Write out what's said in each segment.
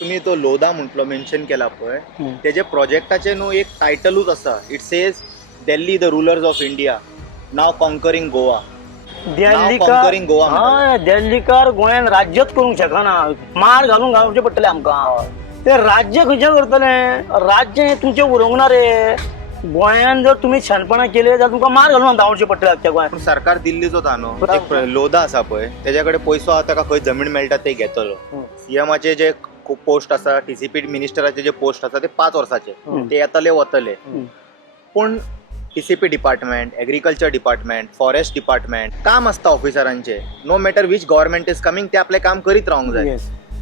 तुम्ही तो लोधा म्हटलो मेन्शन केला पळय तेजे प्रोजेक्टाचे न्हू एक टायटलूच आसा. It says Delhi the rulers of India now conquering Goa. conquering Goa म्हणटाले. दिल्लीकार गोंयान राज्यच करूंक शकना. मार घालून घालचे पडटले आमकां. ते राज्य खंयचे करतले? राज्य हे तुमचे उरोंक ना रे. गोंयान जर तुम्ही शाणपणा केले जाल्यार तुमकां मार घालून धांवचे पडटले त्या गोंयान. पण सरकार दिल्लीचो था न्हू. एक लोधा आसा पळय तेज्याकडे पयसो आहा ताका खंय जमीन मेळटा ते घेतलो. सीएमाचे जे पोस्ट आसा टीसीपी मिनिस्टराचे जे पोस्ट आसा ते 5 वर्साचे ते येतले वतले. पण TCP department, agriculture department, forest department काम आसता ऑफिसरांचे. No matter which government is coming ते आपले काम करीत रावंक जाय.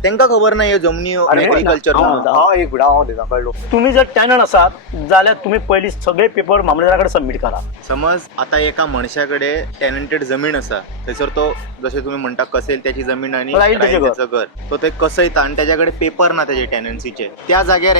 तांकां खबर ना हे जमनी एग्रीकल्चर. एक विडा हांव दिता कळलो. तुम्ही जर टॅनन आसात जाल्यार तुम्ही पयलीं सगळे पेपर मामलेदाराकडे सबमीट करा. समज आता एका मनशाकडे टेनंटेड जमीन आसा थंयसर तो जसे तुम्ही म्हणता कसेल त्याची जमीन आणि राहील त्याचे घर. त्याचं घर तो ते कसयता आणि त्याच्याकडे पेपर ना त्याचे टेनन्सीचे त्या जाग्यार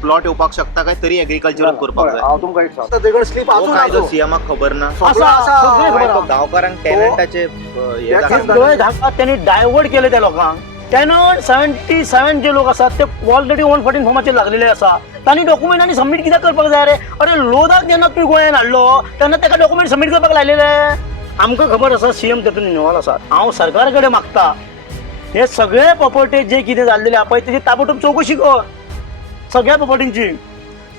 प्लॉट येवपाक शकता काय तरी एग्रीकल्चर करपाक जाय. हांव तुमकां एक सांगता तेगड स्लीप तो कायदो सीएमाक खबर ना. सगळे खबर आहा. गांवकारांक टेनंटाचे हे त्याचेच दाखयता. सगळे धाकात त्यांनी डायवर्ट केले त्या लोकांक. टॅनंट 77 जे लोक असतात ते ऑलरेडी 114 फॉर्माचेर लागलेले आसा. तांणी डॉक्युमेंटांनी सबमीट कित्याक करपाक जाय रे? अरे लोधाक जेन्ना तुवें गोंयान हाडलो तेन्ना ताका डॉक्युमेंट सबमीट करपाक लायलेले. आमकां खबर आसा सीएम तेतून इन्वॉल्व आसा. हांव सरकार कडेन मागता हे सगळे प्रॉपर्टी जे कितें जाल्लेले आहा पळय तेजी ताबडतोब चवकशी कर. सगळ्या प्रॉपर्टींची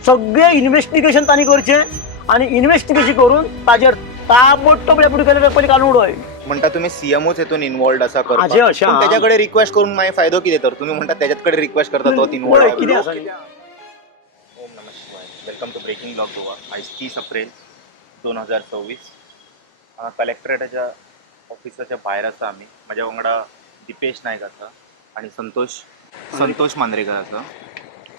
सगळे इन्व्हेस्टिगेशन तांणी करचें आणि इन्व्हेस्टिगेशन करून ताजेर ताबडतोब रेपुटी केले पयलीं काडून उडय. म्हणता तुम्ही सीएमओच हेतून इन्वॉल्ड आसा करपाक. हाजे अशें पण आहा. त्याच्याकडे रिक्वेस्ट करून मागीर फायदो कितें तर तुम्ही म्हणता त्याच्याकडे रिक्वेस्ट करता तो इन्वॉल्ड. कितें आसा न्ही? ओम नमः शिवाय. Welcome to breaking blog Goa. आज 30 एप्रिल 2024. कलेक्टरेटाच्या ऑफिसाच्या भायर आसा आमी. माझ्या वांगडा दिपेश नायक आसा आणि संतोष मांद्रेकर आसा.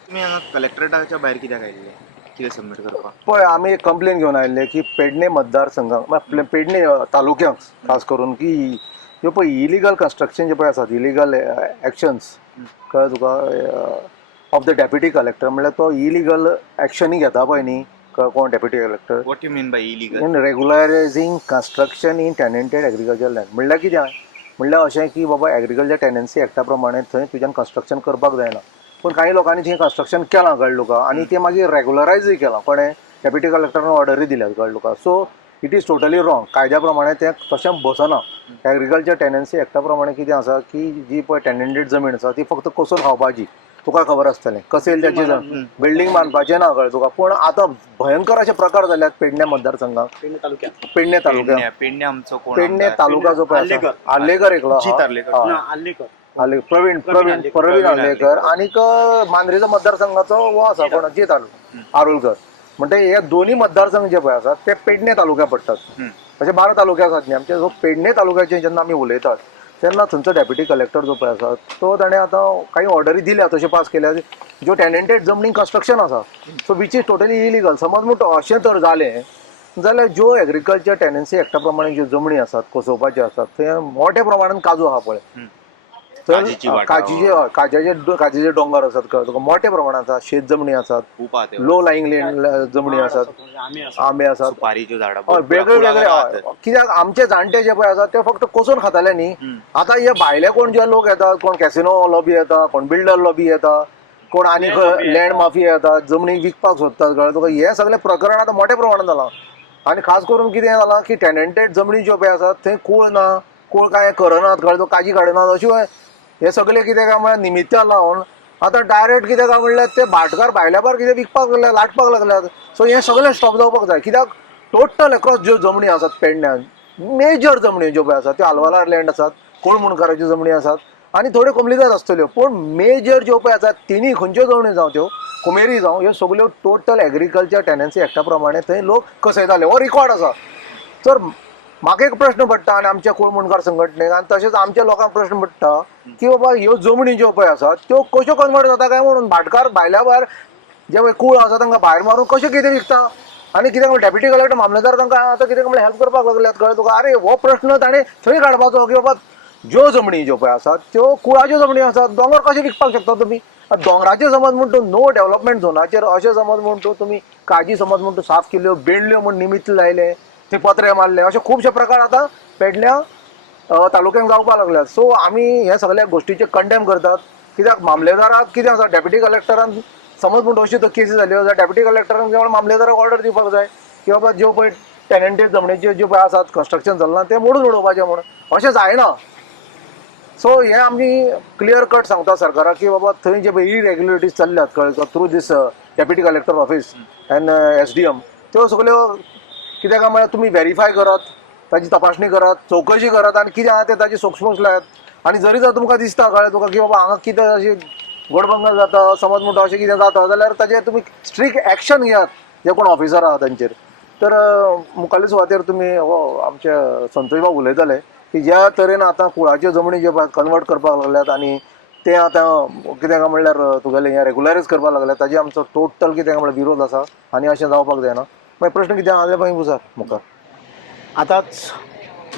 तुम्ही हांगा कलेक्टरेटाच्या भायर कित्याक आयिल्ले? कितें सबमीट करपाक? पळय आमी एक कंप्लेन घेवन आयिल्ले की पेडणे मतदारसंघाक पेडणे तालुक्यांक खास करून की ह्यो पळय इलिगल कन्स्ट्रक्शन जे पळय आसात इलिगल एक्शन्स कळ्ळें तुका ऑफ द डेप्युटी कलेक्टर म्हणल्यार तो इलिगल एक्शनी घेता पळय न्ही कोण deputy collector. What you mean by illegal? In regularising construction in tenanted agriculture land म्हणल्यार कितें म्हणल्यार अशें की बाबा एग्रीकल्चर टेनन्सी एक्टा प्रमाणे थंय तुज्यान कन्स्ट्रक्शन करपाक जायना. पण काही लोकांनी थंय कन्स्ट्रक्शन केलां कळ्ळें तुका आणि ते मागीर रेग्युलरायजूय केलां. कोणें डेप्युटी कलेक्टरान ऑर्डरी दिल्यात कळ्ळें तुका. So it is totally wrong. कायद्या प्रमाणे तें तशें बसना. एग्रीकल्चर टेनन्सी एक्टा प्रमाणे कितें आसा की जी पळय टेनंटेड जमीन आसा ती फक्त कसून खावपाची. तुका खबर आसतलें कसेल त्याची बिल्डींग बांदपाचें ना कळ्ळें तुका. पूण आतां भयंकर अशे प्रकार जाल्यात पेडणे मतदारसंघाक. पेडणे तालुक्यात पेडणे आमचो कोण? पेडणे तालुका जो पळय आसा आर्लेकर एकलो प्रवीण आर्लेकर आनीक मांद्रेचो मतदारसंघाचो वो आसा कोण जीत आरुलकर. म्हणटा हे दोन्ही मतदारसंघ जे पळय आसात ते पेडणे तालुक्या पडटात. अशे 12 तालुके आसात न्ही आमचे. सो पेडणे तालुक्याचे जेन्ना आमी उलयतात तेन्ना थंयचो डेप्युटी कलेक्टर जो पळय आसा तो ताणें आतां काही ऑर्डरी दिल्या तशें पास केल्या ज्यो टेनंटेड जमनीक कन्स्ट्रक्शन आसा so which is totally illegal. समज म्हूण अशें तर जालें जाल्यार ज्यो एग्रीकल्चर टेनन्सी एक्टा प्रमाणे ज्यो जमनी आसात कोसोवपाच्यो आसात थंय मोठ्या प्रमाणान काजू आहा पळय. काजीचे डोंगर आसात कळ्ळें तुका. मोठ्या प्रमाणात आसा. शेत जमनी आसात. लो लायंग लँड जमनी आसात. आंबे आसात. सुपारीच्यो झाडां वेगळे वेगळे. कित्याक आमचे जाणटे जे पळय आसात ते फक्त कोसून खाताले न्ही. आतां हे भायले कोण जे लोक येतात कोण कॅसिनो लॉबी येता कोण बिल्डर लॉबी येता कोण आनी लँड माफिया येतात जमनी विकपाक सोदतात कळ्ळें तुका. हे सगळे प्रकरण आतां मोठ्या प्रमाणात जालां. आनी खास करून कितें जालां की टेनंटेड जमनी ज्यो पळय आसात थंय कूळ ना. कूळ कांय करनात कळ्ळें तुका. काजी काडनात अशें हे सगळे कितें काय म्हळ्यार निमित्तां लावन आतां डायरेक्ट कितें काय म्हणल्यार ते भाटकार भायल्या भायर कितें विकपाक लागल्यात लाटपाक लागल्यात. सो हें सगळें स्टॉप जावपाक जाय. कित्याक टोटल अक्रॉस ज्यो जमनी आसात पेडण्यान मेजर जमनी ज्यो पळय आसात त्यो आल्वालार लँड आसात. कोण मुणकाराच्यो जमनी आसात आनी थोड्यो कमलिदाद आसतल्यो. पूण मेजर ज्यो पळय आसात तिनी खंयच्यो जमनी जावं त्यो कुमेरी जावं ह्यो सगळ्यो टोटल एग्रीकल्चर टेनन्सी एक्टा प्रमाणे थंय लोक कसयताले. हो रिकॉर्ड आसा. तर म्हाका एक प्रश्न पडटा आनी आमच्या कोळ मुणकार संघटनेक आनी तशेंच आमच्या लोकांक प्रश्न पडटा की बाबा ह्यो जमनी ज्यो पळय आसात त्यो कश्यो कन्वर्ट जाता काय म्हणून. भाटकार भायल्या भायर जे पळय कूळ आसा तांकां भायर मारून कशें कितें विकता. आनी कित्याक डेप्युटी कलेक्टर मामलेदार तांकां आतां कितें म्हणल्यार हेल्प करपाक लागल्यात कळ्ळें तुका. अरे हो प्रश्न ताणें थंय काडपाचो की बाबा ज्यो जमनी ज्यो पळय आसात त्यो कुळाच्यो जमनी आसात. दोंगर कशें विकपाक शकता तुमी. दोंगराचेर समज म्हण तूं नो डेव्हलपमेंट झोनाचेर अशें समज म्हण तूं तुमी काजी समज म्हण तूं साफ केल्यो बेंडल्यो म्हण निमित्त लायले ते पत्रे मारले अशे खुबशे प्रकार आतां पेडण्या तालुक्यांक जावपाक लागल्यात. सो आमी हे सगळ्या गोष्टीचे कंडेम करतात. कित्याक मामलेदाराक कितें आसा डेप्युटी कलेक्टरान समज पूण अश्यो केसी जाल्यो जाल्यार डेप्युटी कलेक्टरान केवळ मामलेदाराक ऑर्डर दिवपाक जाय की बाबा ज्यो पळय टेनंटेड जमनीच्यो ज्यो पळय आसात कंस्ट्रक्शन जालें ते मोडून उडोवपाचें म्हणून अशें जायना. सो हे आमी क्लियर कट सांगता सरकाराक की बाबा थंय जे पळय इरेग्युलरिटीज चल्ल्यात कळ्ळें through this deputy collector office and SDM त्यो सगल्यो कित्याक म्हळ्यार तुमी व्हेरीफाय करात, ताची तपासणी करात, चवकशी करात आनी कितें आहा तें ताची सोक्समोक्ष लायात. आनी जरी जर तुमकां दिसता कळ्ळें तुका की बाबा हांगा कितें अशी घोडबंगल जाता समज म्हणटा अशें कितें जाता जाल्यार ताजेर तुमी स्ट्रिक्ट एक्शन घेयात जे कोण ऑफिसर आहा तांचेर. तर मुखाल्ले सुवातेर तुमी आमचे संतोष बाब उलयताले की ज्या तरेन आतां कुळाच्यो जमनी ज्यो कन्वर्ट करपाक लागल्यात आनी ते आतां कितें काय म्हणल्यार तुगेलें हें रेगुलरायज करपाक लागल्यात ताजे आमचो टोटल कितें म्हणल्यार विरोध आसा आनी अशें जावपाक जायना. मागीर प्रश्न कितें आहा पळय बुजार मुखार. आताच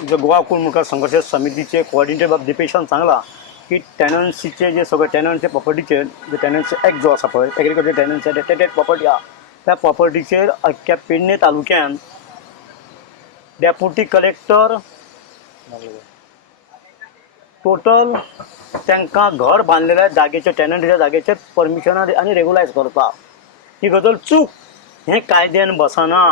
जे गोवा कुळ मुखार संघर्ष समितीचे कोऑर्डिनेटर बाब दिपेशान सांगला की टेनन्सीचे जे सगळे टेनन्टचे प्रॉपर्टीचे जे टेनन्सी ॲक्ट जो आसा पळय एग्रीकल्चर टेनन्सी डेटेड प्रॉपर्टी आहा त्या प्रॉपर्टीचेर अख्ख्या पेडणे तालुक्यान डेप्युटी कलेक्टर टोटल तांकां घर बांदलेल्या जागेचे टेनंटीच्या जागेचे परमिशन आनी रेगुलायज करता. ही गजाल चूक हें कायद्यान बसना.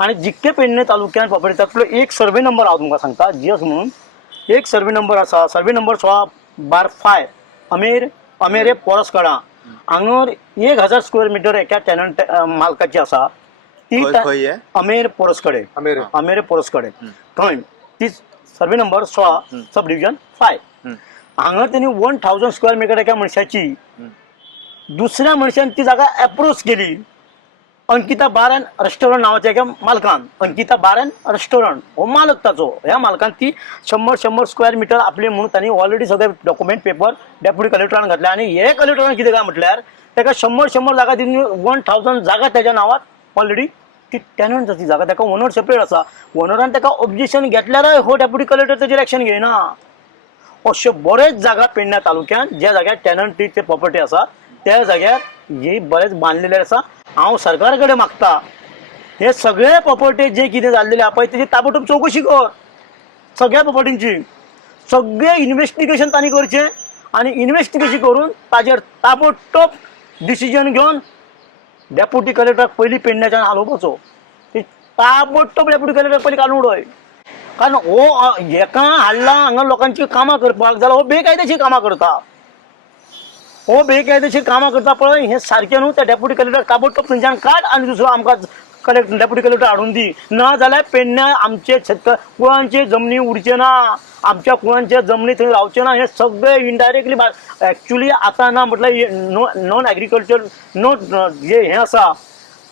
आनी जितके पेडणे तालुक्यान प्रॉपर्टी तातूंतलो एक सर्वे नंबर हांव तुमकां सांगता GS म्हणून एक सर्वे नंबर आसा सर्वे नंबर 16/5 अमेरे पोरसकडा हांगर 1000 स्क्वेअर मिटर एका टेनंट मालकाची आसा ती अमेर पोरसकडे थंय ती सर्वे नंबर 16 सब डिव्हिजन 5 हांगा त्यांनी 1000 स्क्वेअर मिटर एका मनशाची दुसऱ्या मनशान ती जागा अप्रोच केली. अंकिता बार अँड रेस्टॉरंट नावाच्या एका मालकान अंकिता बार अँड रेस्टॉरंट हो मालक ताचो ह्या मालकान ती 100 स्क्वेअर मिटर आपले म्हणून त्यांनी ऑलरेडी सगळे डॉक्युमेंट पेपर डेप्युटी कलेक्टरान घातले आणि हे कलेक्टरान कितें काय म्हटल्यार ताका 100 जागा दिवन 1000 जागा त्याच्या नावात ऑलरेडी ती टेनंट जाती जागा ताका ओनर सेपरेट आसा. ओनरान ताका ऑब्जेक्शन घेतल्यार हो डेप्युटी कलेक्टर ताचेर एक्शन घेयना. अशे बरेच जागा पेडण्या तालुक्यात ज्या जाग्यार टेनंटीचे प्रॉपर्टी आसा त्या जाग्यार हे बरेच बांधलेले आसा. हांव सरकारा कडेन मागता हे सगळे प्रॉपर्टी जे कितें जाल्लेले आहा पळय तेजी ताबडतोब चवकशी कर सगळ्या प्रॉपर्टींची सगळे इन्व्हेस्टिगेशन तांणी करचें आनी इन्व्हेस्टिगेशन करून ताजेर ताबडतोब डिसिजन घेवन डेप्युटी कलेक्टराक पयलीं पेडण्याच्यान हालोवपाचो. ताबडतोब डेप्युटी कलेक्टर पयलीं काडून उडय. कारण हो हेका हाडला हांगा लोकांची कामां करपाक जाल्यार हो बेकायदेशीर कामां करता. हो बेकायदेशीर कामां करता पळय हें सारकें न्हू. त्या डेप्युटी कलेक्टर ताबडतोब थंयच्यान काड आनी दुसरो आमकां डेप्युटी कलेक्टर हाडून दी. ना जाल्यार पेडण्या आमचे कुळांचे जमनी उरचे ना. आमच्या कुळांच्या जमनी थंय रावचे ना. हे सगळे इनडायरेक्टली एक्चुअली आतां ना म्हटल्यार नॉन एग्रीकल्चर जे हें आसा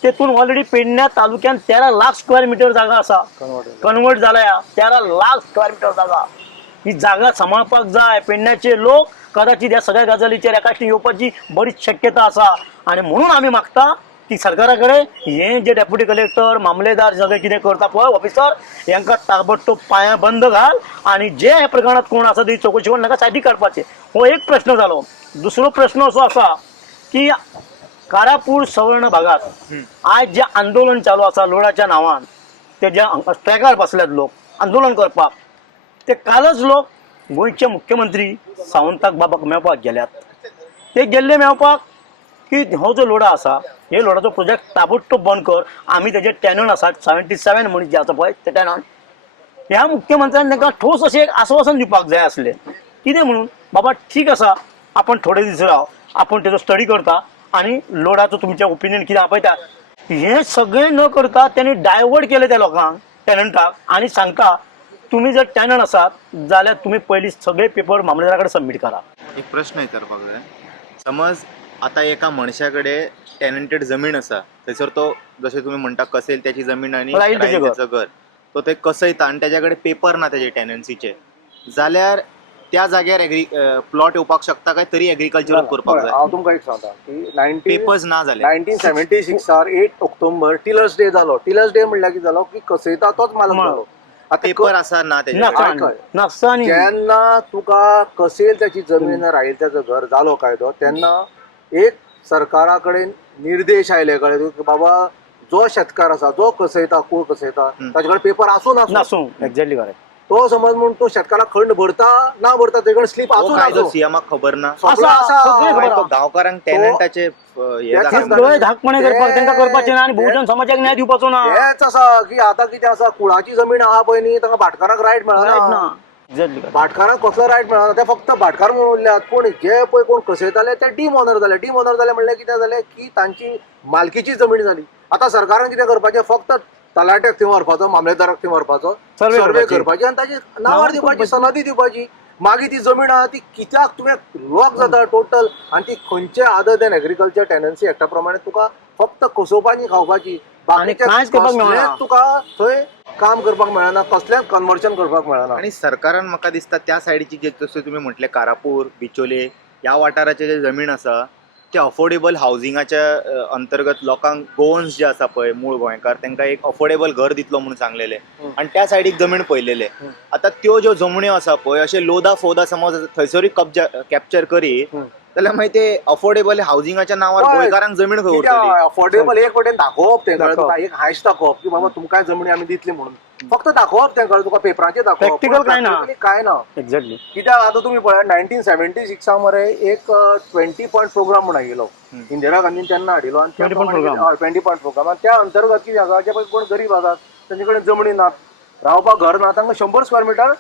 तेतून ऑलरेडी पेडण्या तालुक्यान 13 लाख स्क्वेअर मिटर जागा आसा कन्वर्ट जाल्या. 13 लाख स्क्वेअर मिटर जागा ही जागा सांबाळपाक जाय. पेडण्याचे लोक कदाचित ह्या सगळ्या गजालीचेर एकाश्टी येवपाची बरीच शक्यता आसा आनी म्हणून आमी मागता की सरकारा कडेन हे जे डेप्युटी कलेक्टर मामलेदार सगळे कितें करता पळय ऑफिसर हांकां ताबडतोब पांयां बंद घाल आनी जे ह्या प्रकरणात कोण आसा ती चवकशी करून ताका सायडीक काडपाचें. हो एक प्रश्न जालो. दुसरो प्रश्न असो आसा की कारापूर सवर्ण भागात आज जे आंदोलन चालू आसा लोडाच्या नांवान ते जे स्ट्रायकार बसल्यात लोक आंदोलन करपाक ते कालच लोक गोंयचे मुख्यमंत्री सावंताक बाबाक मेळपाक गेल्यात. ते गेल्ले मेळपाक की हो जो लोडा आसा हे लोडाचो प्रोजेक्ट ताबडतोब बंद कर. आमी तेजे टेनंट आसात 77 मनीस जे आसा पळय ते टेनंट ह्या मुख्यमंत्र्यान तांकां ठोस अशें एक आश्वासन दिवपाक जाय आसलें. कितें म्हणून बाबा ठीक आसा आपण थोडे दीस राव आपण तेजो स्टडी करता आनी लोडाचो तुमचें ओपिनियन कितें आपयता. हें सगळें न करता तेणी डायवर्ट केलें त्या लोकांक टेनंटाक आनी सांगता तुम्ही जर टेनंट आसात जाल्यार तुम्ही पयलीं सगळे पेपर मामलेदारा कडेन सबमीट करा. एक प्रश्न विचारपाक जाय. समज आता एका मनशा कडेन टेनंटेड जमीन आसा थंयसर तो जशें तुमी म्हणटा कसेल त्याची जमीन आनी त्याचं घर तो ते कसयता आनी त्याच्या कडेन पेपर ना त्याचे टेनन्सीचे जाल्यार त्या जाग्यार प्लॉट येवपाक शकता काय तरी एग्रीकल्चर करपाक जाय. हांव तुमकां एक सांगता की पेपर्स ना जाले 1976 8 ऑक्टोबर टिलर्स डे जालो. टिलर्स डे म्हणल्यार कितें जालो की कसयता तोच मालक जालो. पेपर आसा ना त्याचे जेन्ना तुका कसेल त्याची जमीन राहील त्याचं घर जालो कायदो तेन्ना एक सरकारा कडेन निर्देश आयले कळ्ळे की बाबा जो शेतकार आसा जो कसयता कूळ कसयता ताचे कडेन पेपर आसूं एक्झॅक्टली करेक्ट. तो समज म्हणून तो शेतकाराक खंड भरता ना भरता तेकडे स्लीप तो काय आसून सीएमाक खबर ना सगळं असा- असा- सगळं खबर तो गावकारांक टेनंटाचे हे त्याच दाखयता. सगळे धाकपणे करपाक तांकां करपाचें ना आणि बहुजन समाजाक न्याय दिवपाचो ना. हेच असा की आता कितें आसा कुळाची जमीन आहा पळय न्ही ताका भाटकाराक रायट Right मेळना ना. Exactly. भाटकाराक कसलो रायट मेळना ते फक्त भाटकार म्हणून उरल्यात पूण जे पळय कोण कसयताले ते डिमॉनर जाले म्हणल्यार कितें जालें की तांची मालकीची जमीन जाली. आता सरकारान कितें करपाचें फक्त तलाट्याक थंय व्हरपाचो मामलेदाराक थंय व्हरपाचो सर्वे सर्वे करपाची. करपाची आनी ताची नांवार दिवपाची सनदी दिवपाची. मागीर ती जमीन आहा ती कित्याक तुवें लॉक जाता टोटल आनी ती खंयचे अदर दॅन एग्रीकल्चर टेनन्सी एक्टा प्रमाणे तुका फक्त कसोवपाची खावपाची आनी कांयच करपाक मेळना. कसलेंच तुका थंय काम करपाक मेळना कसलेंच कन्वर्शन करपाक मेळना. आणि सरकारान म्हाका दिसता त्या सायडीची जे जसं तुम्ही म्हटले कारापूर बिचोले ह्या वाठाराचे जे जमीन आसा ते अफोर्डेबल हावजिंगाच्या अंतर्गत लोकांक गोवन्स जे आसा पळय मूळ गोंयकार तांकां एक अफोर्डेबल घर दितलो म्हणून सांगलेले आणि त्या सायडीक जमीन पळयलेले. आता त्यो ज्यो जमण्यो आसा पळय अशे लोदा फोदा समज थंयसरूय कॅप्चर करीत जाल्यार मागीर ते अफोर्डेबल हावजिंगाच्या नांवार हय. गोंयकारांक जमीन खंय उरतली. अफोर्डेबल एक वटेन दाखोवप तें कळ्ळें दाखोवप. तुका एक हायस्ट दाखोवप की बाबा तुमकां जमनी आमी दितली म्हणून फक्त दाखोवप तें कळ्ळें तुका पेपराचेर दाखोवप Practical कांय ना. Practically कांय ना. एक्झॅक्टली. कित्याक आतां तुमी पळयात 1976 मरे एक 20 पॉयंट प्रोग्राम म्हणून आयिल्लो इंदिरा गांधीन तेन्ना हाडिल्लो आनी 20 point program. 20 पॉयंट प्रोग्राम आनी त्या अंतर्गत कितें आसा जे पळय कोण गरीब आसात तांचे कडेन जमनी नात रावपाक घर ना तांकां 100 स्क्वेअर मिटर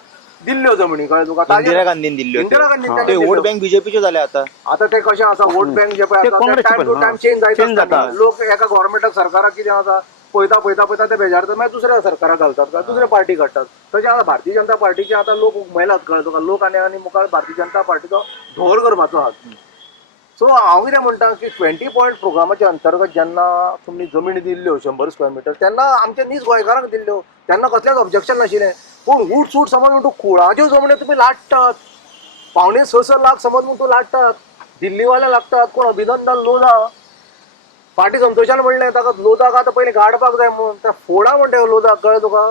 दिल्ल्यो जमनी कळ्ळें तुका इंदिरा गांधीन दिल्ल्यो इंदिरा गांधीन ते तांकां वोट दिल्ल्यो. बँक बीजेपीच्यो जाल्या आता. आता ते कशें आसा वोट बँक जे पळय ते आसा काँग्रेसचे टायम टू पण, टायम हा. चेंज Change जायत जाता. आसता. लोक एका गव्हर्मेंटाक सरकाराक कितें आसा पळयता ते बेजारतात मागीर दुसऱ्या सरकाराक घालतात काय दुसऱ्या पार्टी काडटात. तशें आतां भारतीय जनता पार्टीचे आतां लोक उमेलात कळ्ळें तुका लोक आनी मुखार भारतीय जनता पार्टीचो धोर करपाचो आहा. सो हांव कितें म्हणटा की 20 पॉयंट प्रोग्रामाच्या अंतर्गत जेन्ना तुमी जमीन दिल्ल्यो 100 स्क्वेअर मिटर तेन्ना आमच्या नीज गोंयकारांक दिल्ल्यो तेन्ना कसलेंच ऑब्जेक्शन नाशिल्लें. पूण उठ सूट समज म्हणून तूं कुळाच्यो जमण्यो तुमी लाटतात 5.5-6 लाख समज म्हणून तूं लाटतात दिल्लीवाले लागतात कोण अभिनंदन लोधा पार्टी संतोशान म्हणलें ताका लोधाक आतां पयलीं गाडपाक जाय म्हणून त्या फोडा म्हणटा लोधाक कळ्ळें तुका.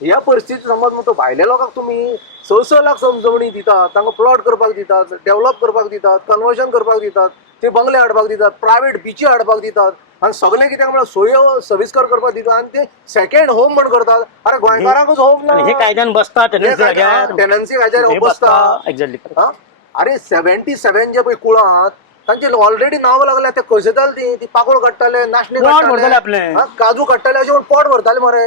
ह्या परिस्थितीत समज म्हणून तो भायल्या लोकांक तुमी 6 लाख जमणी दितात तांकां प्लॉट करपाक दितात डेव्हलप करपाक दितात कन्वर्शन करपाक दितात ते बंगले हाडपाक दितात प्रायवेट बिची हाडपाक दितात आनी सगळें कित्याक म्हळ्यार सोयो सविस्कर करपाक दितात आनी ते सेकंड होम म्हण करतात. अरे गोंयकारांकूच होम ना हे कायद्यान बसता टेनन्सी टेनन्सी हाजेर बसता. एक्झॅक्टली. हा? अरे 77 जे पळय कुळांत तांचे ऑलरेडी नांव लागल्या ते कसयताले ती पाकोळ काडटाले नाशणे पोट भरताले आपलें. हा, काजू काडटाले अशें म्हणून पोट भरताले मरे.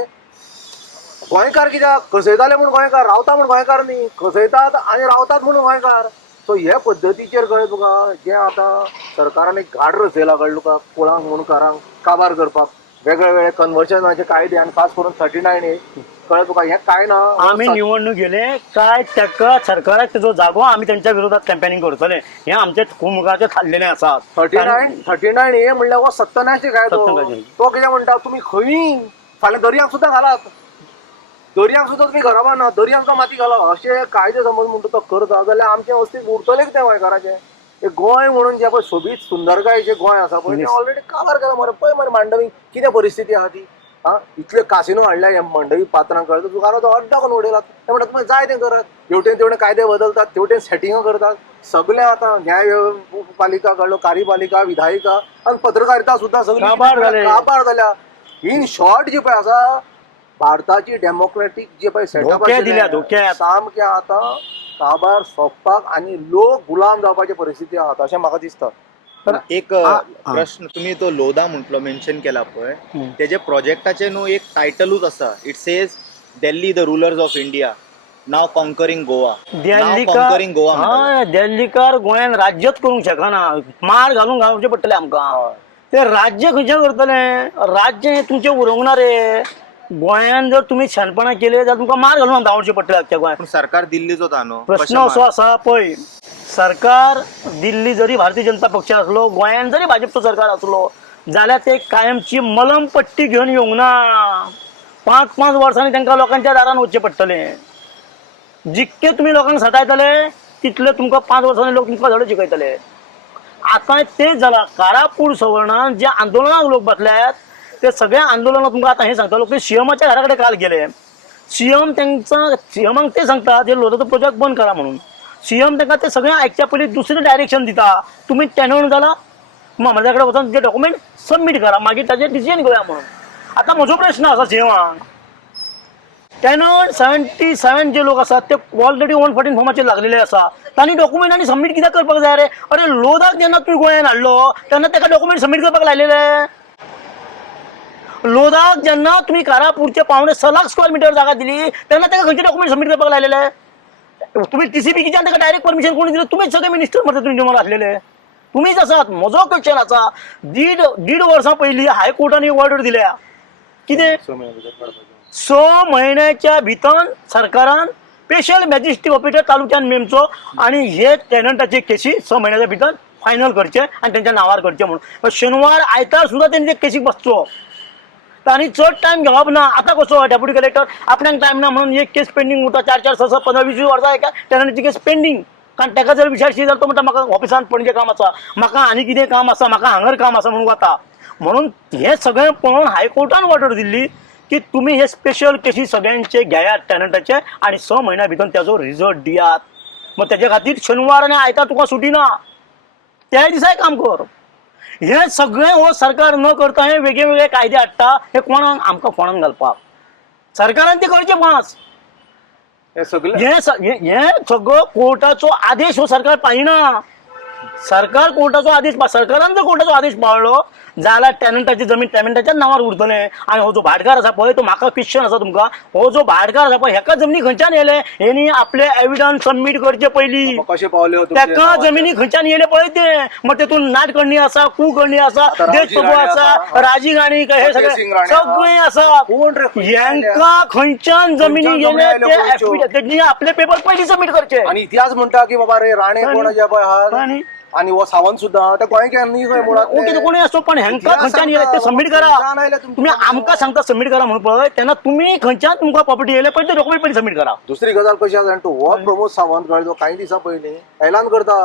गोंयकार कित्याक कसयताले म्हणून गोंयकार रावता म्हणून गोंयकार न्ही कसयतात आनी रावतात म्हणून गोंयकार. सो हे पद्दतीचेर कळ्ळें तुका जे आतां सरकारान एक घाट रचयला कळ्ळें तुका कुळांक मुणकारांक काबार करपाक वेगळे वेगळे कन्वर्शनाचे कायदे आनी खास करून 39A कळ्ळें तुका हें काय ना. आम्ही निवडणूक गेले काय ताका सरकाराक तेजो जागो आम्ही त्यांच्या विरोधात कॅम्पेनिंग करतले हे आमचे मुखाचे थारलेले आसात. 39A म्हणल्यार हो सत्तनाशे कायदो. सत्तनाशे. तो कितें म्हणटा तुमी खंय फाल्यां दर्याक सुद्दां घालात दर्याक सुद्दां तुमी घरा बांदना दर्याक माती घाला अशे कायदे समज म्हणटा तो करता जाल्यार आमचें अस्तित्व उरतलें कितें गोंयकाराचें. हे गोंय म्हणून जे पळय सोबीत सुंदरकाय जे गोंय आसा पळय तें ऑलरेडी काबार केला मरे. पळय मरे मांडवी कितें परिस्थिती आहा ती. हा इतले कासिनो हाडल्या हे मंडळी पात्रांक कळटा तुका तो अड्डा करून उडयला ते म्हणटा तुमी जाय तें करात तेवटेन कायदे बदलतात तेवटेन सेटिंगां करतात सगळे आतां न्यायपालिका कळ्ळो कार्यपालिका विधायिका आनी पत्रकारिता सुद्दां सगळी काबार जाल्या. इन शॉर्ट जी पळय आसा भारताची डेमोक्रेटीक जे पळय सेटअप सामकें आतां काबार सोंपपाक आनी लोक गुलाम जावपाची परिस्थिती आहा अशें म्हाका दिसता. एक प्रश्न तुम्ही तो लोधा म्हटलो मेन्शन केला पळय तेजे प्रोजेक्टाचे न्हू एक टायटलूच आसा it says Delhi the rulers of India now conquering Goa. दिल्लीकार गोंयान राज्यच करूंक शकना मार घालून घालचे पडटले आमकां. ते राज्य खंयचे करतले राज्य हे तुमचे उरोंक ना रे. गोंयान जर तुम्ही शाणपणां केले जाल्यार तुमकां मार घालून धांवचे पडटले आख्या गोंयान. सरकार दिल्लीचोच आहा न्हू. प्रश्न असो आसा पळय सरकार दिल्ली जरी भारतीय जनता पक्ष असलो गोंयान जरी भाजपचो सरकार असलो जाल्यार ते कायमची मलम पट्टी घेवन येवंक ना. 5-5 वर्सांनी तांकां लोकांच्या दारान वचचें पडटलें. जितके तुम्ही लोकांक सतायतले तितले तुमकां 5 वर्सांनी लोक तुमकां धडे शिकयतले. आतां तेच जाला कारापूर सवर्णान जे आंदोलनाक लोक बसल्यात ते सगळ्या आंदोलनात तुमकां आतां हें सांगता लोक ते सीएमाच्या घरा कडेन काल गेले. सीएमांक ते सांगता जे लोधाचो प्रोजेक्ट बंद करा म्हणून. सीएम तांकां ते सगळें आयकच्या पयलीं दुसरें डायरेक्शन दिता तुमी टेनवण जाला म्हाज्या कडेन वचून जे डॉक्युमेंट सबमीट करा मागीर ताजेर डिसिजन घेवया म्हणून. आतां म्हजो प्रश्न आसा सीएमाक त्यानं 77 जे लोक असतात ते ऑलरेडी 114 फॉर्माचे लागलेले असा त्यांनी डॉक्युमेंट आणि सबमिट कित्याक करपाक जाय रे अरे लोदाक जेन्ना तुम्ही गोंयान हाडलो तेन्ना त्याका डॉक्युमेंट सबमिट करपाक लायलेले लोदाक जेन्ना तुम्ही कारापूरचे 6.25 लाख स्क्वेअर मीटर जागा दिली तेन्ना त्याका खंयचे डॉक्युमेंट सबमिट करपाक लायलेले तुम्ही TCPच्यान त्याका डायरेक्ट परमिशन कोणी दिलं तुम्हीच सगळे मिनिस्टर मध्ये तुम्ही जमल असलेले तुम्हीच आसात म्हजो क्वेश्चन आसा दीड वर्सां पयलीं हायकोर्टान एक ऑर्डर दिल्या कितें 6 महिन्याच्या भितर सरकारान स्पेशल मॅजिस्ट्रेट ऑफिसर तालुक्यान नेमचो आणि हे टेनंटाचे केसी 6 महिन्याच्या भितर फायनल करचे आणि त्यांच्या नावार करचे म्हणून शेनवार आयतार सुद्धा त्यांनी ते केसीक बसचो आणि चड टाइम घेवप ना आता कसो डेप्युटी कलेक्टर आपल्याक टाइम ना म्हणून एक केस पेंडिंग उरता 4 6 15 20 वर्सां एका टेनंटाची केस पेंडिंग कारण ताका जर विचारशी जाल्यार तो म्हणटा म्हाका ऑफिसान पणजे काम आसा म्हाका आनी कितें काम आसा म्हाका हांगर काम आसा म्हणून वता म्हणून हे सगळें पळोवन हायकोर्टान ऑर्डर दिल्ली की तुम्ही हे स्पेशल केसी सगळ्यांचे घेयात टेनंटाचे आणि 6 महिन्या भितर त्याचो रिझल्ट दियात मग त्याच्या खातीर शेनवार आणि आयतार तुका सुटी ना त्या दिसाय काम कर हे सगळे हो सरकार न करता हे वेगळे वेगळे कायदे हाडटा हे कोणाक आमकां फोणान घालपाक सरकारान ते करचे पास हे सगळे हे सगळं कोर्टाचो आदेश हो सरकार पाळिना सरकार कोर्टाचो आदेश सरकारान जर कोर्टाचो आदेश पाळलो जाल्यार टेनंटाची जमीन टेनंटाच्या नावार उरतले आणि हो जो भाटकार आसा पळय तो म्हाका क्वेश्चन आसा तुमकां हो जो भाटकार आसा पळय हेका जमनी खंयच्यान येयले हेणी आपले एविडन्स सबमीट करचे पयलीं कशे पावले तेका जमिनी खंयच्यान येयले पळय ते मग तेतून नाटकर्णी आसा कुकर्णी आसा देशप्रभू आसा राजी गाणी हे सगळे आसा हेंका खंयच्यान जमिनी गेले ते आपले पेपर पयलीं सबमीट करचे आणि इतिहास म्हणटा की बाबा रे राणे कोण जे पळय आहा आणि वो सावंत सुद्धा त्या गोंयकारांनी खंय मुळात ओके कोणी असो पण हेंका खंयच्यान येयले ते सबमीट करा तुम्ही आमकां सांगता सबमीट करा म्हणून पळय तेन्ना तुम्ही खंयच्यान तुमकां प्रॉपर्टी येयले पळय ते डॉक्युमेंट पयलीं सबमीट करा दुसरी गजाल कशी आसा जाणा हो प्रमोद सावंत कळ्ळो कांय दिसां पयलीं ऐलान करता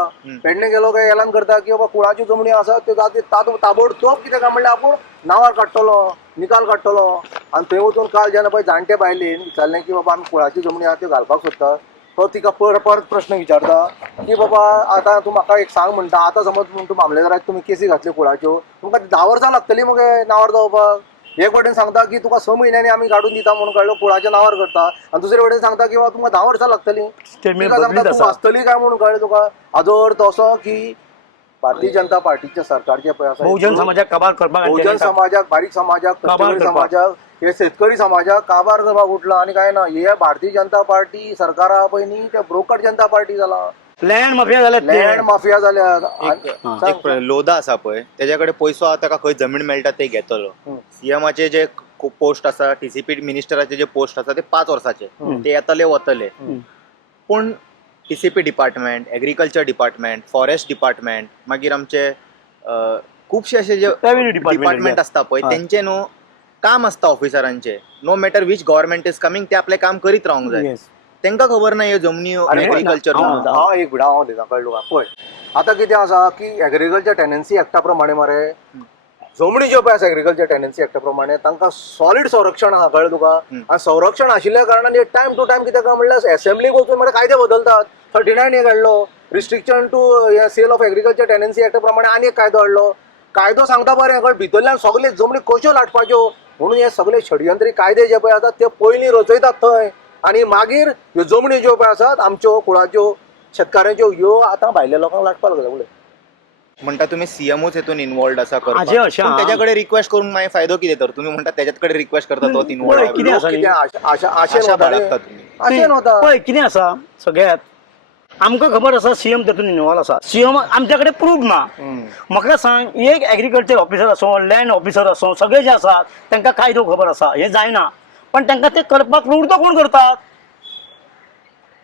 पेडणे गेलो काय ऐलान करता की बाबा कुळाच्यो जमनी आसा त्यो ताबडतोब कितें काय म्हणल्यार आपूण नांवार काडटलो निकाल काडटलो आणि थंय वचून काल जेन्ना पळय जाणटे बायलेन विचारलें की बाबा आमी कुळाच्यो जमनी आहा त्यो घालपाक सोदता तो तिका परत प्रश्न विचारता की बाबा आतां तूं म्हाका एक सांग म्हणटा आतां समज तूं मामलेदाराक तुमी केसी घातल्यो कुळाच्यो तुमकां 10 वर्सां लागतलीं मगे नांवार जावपाक एक वाटेन सांगता की तुका 6 म्हयन्यांनी आमी काडून दिता म्हणून कळ्ळो कुळाच्या नांवार करता आणि दुसरे वाटेन सांगता की बाबा तुमकां 10 वर्सां लागतलीं तिका सांगता तूं वाचतली काय म्हणून कळ्ळें तुका हाजो अर्थ असो की भारतीय जनता पार्टीच्या सरकारचे पळय आसा बहुजन समाजाक काबार करपाक बहुजन समाजाक बारीक समाजाक कष्टकरी समाजाक हे शेतकरी समाजाक काबार करपाक उठला आणि काय ना हे भारतीय जनता पार्टी सरकार आहा पळय न्ही ते ब्रोकर जनता पार्टी जाला लँड माफिया जाल्यात लँड माफिया जाल्या एक लोधा आसा पळय त्याच्याकडे पैसो आहा ताका खंय जमीन मेळटा ते घेतलो सीएमाचे जे पोस्ट आसा TCP मिनिस्टराचे जे पोस्ट आसा ते 5 वर्साचे ते येतले वतले पण TCP department agriculture department forest department मागीर आमचे खुबशे असे जे डिपार्टमेंट आसता पळय तेंचे न्हू काम आसता ऑफिसरांचे no matter which government is coming ते आपले काम करीत रावंक जाय तांकां खबर ना ह्यो जमनी एग्रीकल्चर हांव एक भिडा हांव दिता कळ्ळो पळय आतां कितें आसा की एग्रीकल्चर टेनन्सी एक्टा प्रमाणे मरे जमनी ज्यो पळय आसा एग्रीकल्चर टेनन्सी एक्टा प्रमाणे तांकां सॉलिड संरक्षण आहा कळ्ळें तुका आनी संरक्षण आशिल्ल्या कारणान टायम टू टायम कितें काय म्हणल्यार एसेंब्लीक वचून मरे कायदे बदलतात 39 एक हाडलो restriction to sale of agriculture tenancy एक्टा प्रमाणे आनी एक कायदो हाडलो कायदो सांगता बरें कळ्ळें भितरल्यान सगळे जमनी कश्यो लाटपाच्यो म्हणून हे सगळे षडयंत्री कायदे जे पळय आसात ते पयलीं रचयतात थंय आणि मागीर ह्यो जमनी ज्यो पळय आसात आमच्यो कुळाच्यो शेतकारांच्यो ह्यो आतां भायल्या लोकांक लाटपाक लागले म्हणटा तुम्ही सीएमओच हेतून इन्वॉल्ड आसा करपाक हाजे अशें पण त्याच्याकडे रिक्वेस्ट करून मागीर फायदो कितें तर तुम्ही म्हणटा त्याच्याकडे रिक्वेस्ट करता तो इन्वॉल्ड कितें आसा आशेन वता पळय कितें आसा सगळ्यात आमकां खबर आसा सीएम तेतून इन्वॉल्व आसा सीएम आमच्या कडेन प्रूफ ना म्हाका सांग एक एग्रीकल्चर ऑफिसर असो लँड ऑफिसर असो सगळे जे आसात तांकां कायदो खबर आसा हे जायना पण तांकां ते करपाक प्रवृत्त कोण करतात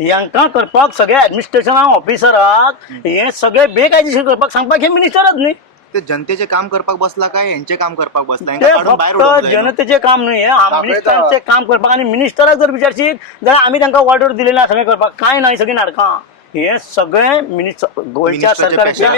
हांकां करपाक सगळे ऍडमिनिस्ट्रेशना ऑफिसराक हे सगळे बेकायदेशीर करपाक सांगपाक हे मिनिस्टरच न्ही ते जनतेचे काम करपाक बसला काय यांचे काम करपाक बसला ते फक्त जनतेचे काम न्हय मिनिस्टरांचे काम करपाक आणि मिनिस्टराक जर विचारशीत जाल्यार आमी तांकां ऑर्डर दिलेली ना सगळें करपाक काय नाही सगळीं नाटकां हे सगळे गोंयच्या सरकाराच्या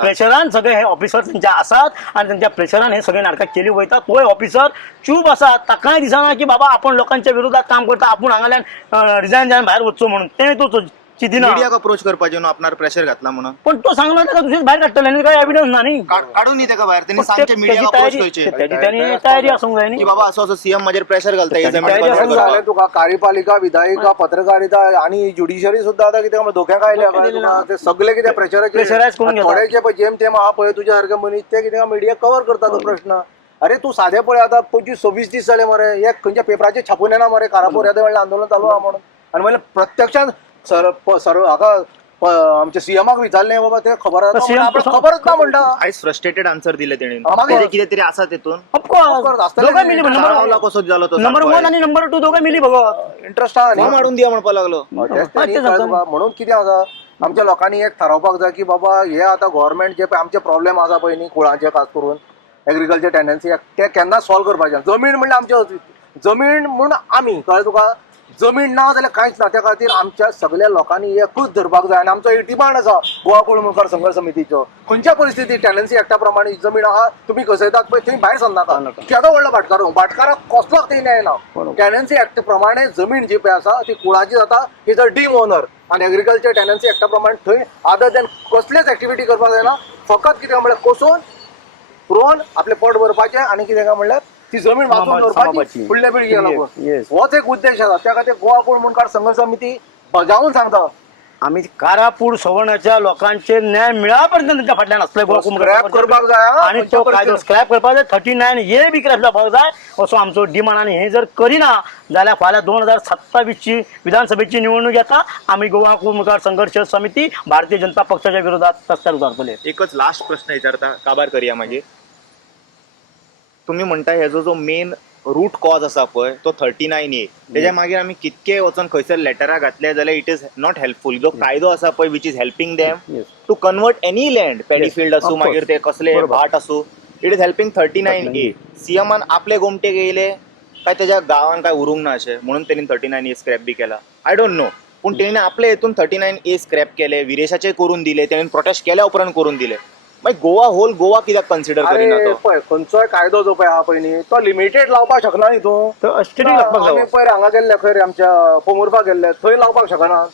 प्रेशरान सगळे हे ऑफिसर त्यांचे आसात आणि त्यांच्या प्रेशरान हे सगळे नाटकां केली वयतात तो ऑफिसर चूप आसा ताकाय दिसना की बाबा आपण लोकांच्या विरोधात काम करता आपण हांगाल्यान रिजायन जावन भायर वचचो म्हणून ते तो ती दिना मीडियाक अप्रोच करपाचे न्हू आपणार प्रेशर घातला म्हणून. पण तो सांगला त्याला दुसरेच बाहेर काढतले आणि काय एव्हिडन्स ना न्ही. काढून नी तेका बाहेर त्यांनी पण सांगचे मीडियाक अप्रोच करचे त्याची तयारी असूंक जाय न्ही की बाबा असं असं सीएम माझ्यावर प्रेशर घालता हे जमीन तयारी convert असूंक करपाक. झालं तुका कार्यपालिका विधायिका पत्रकारिता आणि ज्युडिशरी सुद्धा आता कितें धोक्याक आयल्या तुका ते सगळे कितें Pressurize प्रेशराचे करून घेतात. थोडे जे पळय जेम तेम आहा पळय तुझ्या सारखे मनीस ते कितें मीडिया कव्हर करता तो प्रश्न. अरे तू साधे पळय आता 25-26 दीस जाले मरे एक खंयच्या पेपराचे छापून येना मरे कारापूर येता म्हणल्यार आंदोलन चालू आहा म्हणून. आणि म्हणल्यार प्रत्यक्षात सर हाका आमच्या सीएमाक विचारले बाबा ते खबर खबरच ना म्हणटा. आयज फ्रस्ट्रेटेड आन्सर दिले तेणी म्हाका तेजे कितें तरी आसा तेतून. Of course, दोघं मिली रावला कसो जालो तो नंबर 1 आणि नंबर 2 दोघं मिली बघत इंटरेस्ट आहा न्ही. फॉर्म हाडून दिया म्हणपा लागलो. तेच ते न्ही कळ्ळें तुका. म्हणून कितें आसा आमच्या लोकांनी एक थारावपाक जाय की बाबा हे आता गव्हर्नमेंट जे पळय आमचे प्रॉब्लेम आसा पळय न्ही कुळांचे खास करून एग्रीकल्चर टेंडन्सी ते केन्ना सॉल्व करपाचे. जमीन म्हणल्यार आमची जमीन म्हूण आमी कळ्ळें तुका. जमीन ना जाल्यार कांयच ना. त्या खातीर आमच्या सगळ्या लोकांनी एकूच धरपाक जाय. आनी आमचो एक डिमांड आसा गोवा कुळमुखार संघर्श समितीचो खंयच्या परिस्थितीत टेंडन्सी एक्टा प्रमाणे जमीन आहा तुमी कसयतात पळय थंय भायर सरनाका. केदो व्हडलो भाटकारो भाटकाराक कसलोच थंय न्याय ना. टेंडन्सी एक्ट प्रमाणे जमीन जी पळय आसा ती कुळाची जाता इज अ डीम ओनर. आणि एग्रीकल्चर टेंडन्सी एक्टा प्रमाणे थंय अदर दॅन कसलेच एक्टिविटी करपाक जायना. फकत कितें म्हणल्यार कोसून रोवन आपले पोट भरपाचें आणि कितें काय म्हणल्यार ती जमीन वाचून दवरपाची फुडल्या पिळगेक लागून. होच एक उद्देश आसा. त्या खातीर गोवा कुळमुखार संघर्श समिती बजावून सांगता आम्ही कारापूर सवणाच्या लोकांचे न्याय मिळापर्यंत त्यांच्या फाटल्यान असले गोवा स्क्रॅप करपाक जाय हा. आणि तो कायदो स्क्रॅप करपाक जाय 39 हे बी करपाक जाय असो आमचो डिमांड. आणि हे जर करिना जाल्यार फाल्यां 2027 ची विधानसभेची निवडणूक येता आम्ही गोवा कुळमुखार संघर्ष समिती भारतीय जनता पक्षाच्या विरोधात रस्त्यार उतरतले. एकच लास्ट प्रश्न विचारता काबार करया मागीर. तुम्ही म्हणता हेजो जो मेन रूट कॉज आसा पळय तो 39A तेज्या मागीर आमी कितके वचून खंयसर लेटरा घातले जाल्यार इट इज नॉट हेल्पफुल. जो कायदो आसा पळय which is helping them to convert any land paddy field आसूं मागीर ते कसले भाट आसूं इट इज हेल्पिंग 39A. सीएमान आपले गोमटे गेले काय तेज्या गांवान काय उरूंक ना अशें म्हणून तेणी 39A स्क्रॅप बी केला. I don't know. पूण तेणी आपले हेतून 39A स्क्रॅप केले विरेशाचे करून दिले तेणी प्रोटेस्ट केल्या उपरांत करून दिले. मागीर गोवा होल गोवा कित्याक कन्सिडर करिना अरे तो. पळय खंयचोय कायदो जो पळय आहा पळय न्ही तो लिमिटेड लावपाक शकना न्ही तूं. तो एस्टेटीक लागपाक आमी जाय. पयर हांगा गेल्ले खंय रे आमच्या पोमुर्फा गेल्ले थंय लावपाक शकनात.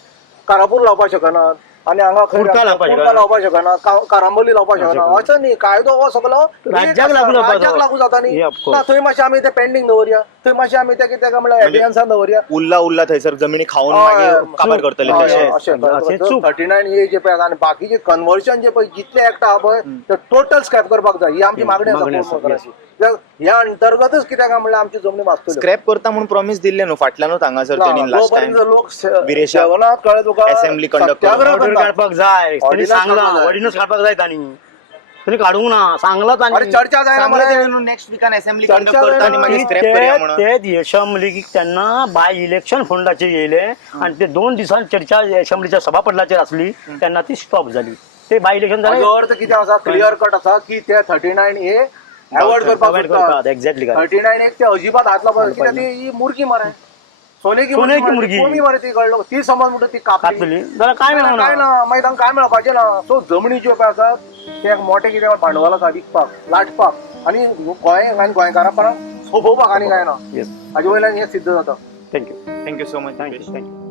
कारापूर लावपाक शकनात. आणि हांगा खंय कुडका लावपाक कुडका लावपाक शकना. कारांबोली लावपाक शकना. अशें न्ही कायदो हो सगळो राज्याक लागू जावपाक राज्याक जाय. लागू जाता न्ही. Yeah, of course. ना थंय मातशें आमी ते पेंडींग दवरया. थंय मातशें आमी ते कितें काय म्हणल्यार एविडन्सान दवरया. उरला थंयसर जमिनी खाऊन मागीर काबार करतले तशें. 39A जे पळय आनी बाकीचे कन्वर्शन जे पळय जितले एक्ट आहा पळय ते टोटल स्क्रॅप करपाक जाय ही आमची मागणी आसा. ह्या अंतर्गतच कितें काय म्हणल्यार आमची जमनी वाचतल्यो. स्क्रॅप करता म्हणून प्रॉमिस दिल्ले न्हू फाटल्यानूच हांगासर तेणी लास्ट टाइम लोक विरेशा जेवणात कळ्ळें तुका assembly conduct सत्याग्रह ऑर्डर करतात. काढपाक जाय त्यांनी Ordinance सांगला काढपाक जाय. ऑर्डिनन्स काढपाक जाय तांणी त्यांनी काढूंक ना सांगला अरे तांणी. चर्चा जायना मरे. नेक्स्ट वीकान असेंब्ली चर्चा कंडक्ट करता आणि मागीर स्क्रॅप करया म्हणून. ते असेंब्लीक त्यांना बाय इलेक्शन फंडाचे येयले आणि ते 2 दिसान चर्चा असेंब्लीच्या सभापटलाचेर आसली तेन्ना ती स्टॉप झाली. ते बाय इलेक्शन जालें. हाजो अर्थ कितें आसा क्लियर कट आसा की ते 39A अवॉइड करपाक सोदतात. एक्झॅक्टली 39A ते अजिबात हात लावपाक कित्याक ती मुर्गी मरे सोनेकी मुर्गी कोमी मरे ती कळलो ती समज म्हणटा ती कापली कापली जाल्यार काय काय मेळना. ना मागीर तांकां काय मेळपाचें ना. सो जमनी ज्यो पळय आसात ते एक मोठे कितें भांडवल आसा विकपाक लाटपाक आनी गोंय आनी गोंयकारांक सोपोवपाक आनी काय ना. येस हाजे वयल्यान हें सिद्ध जाता. Thank you thank you so much. Thank you.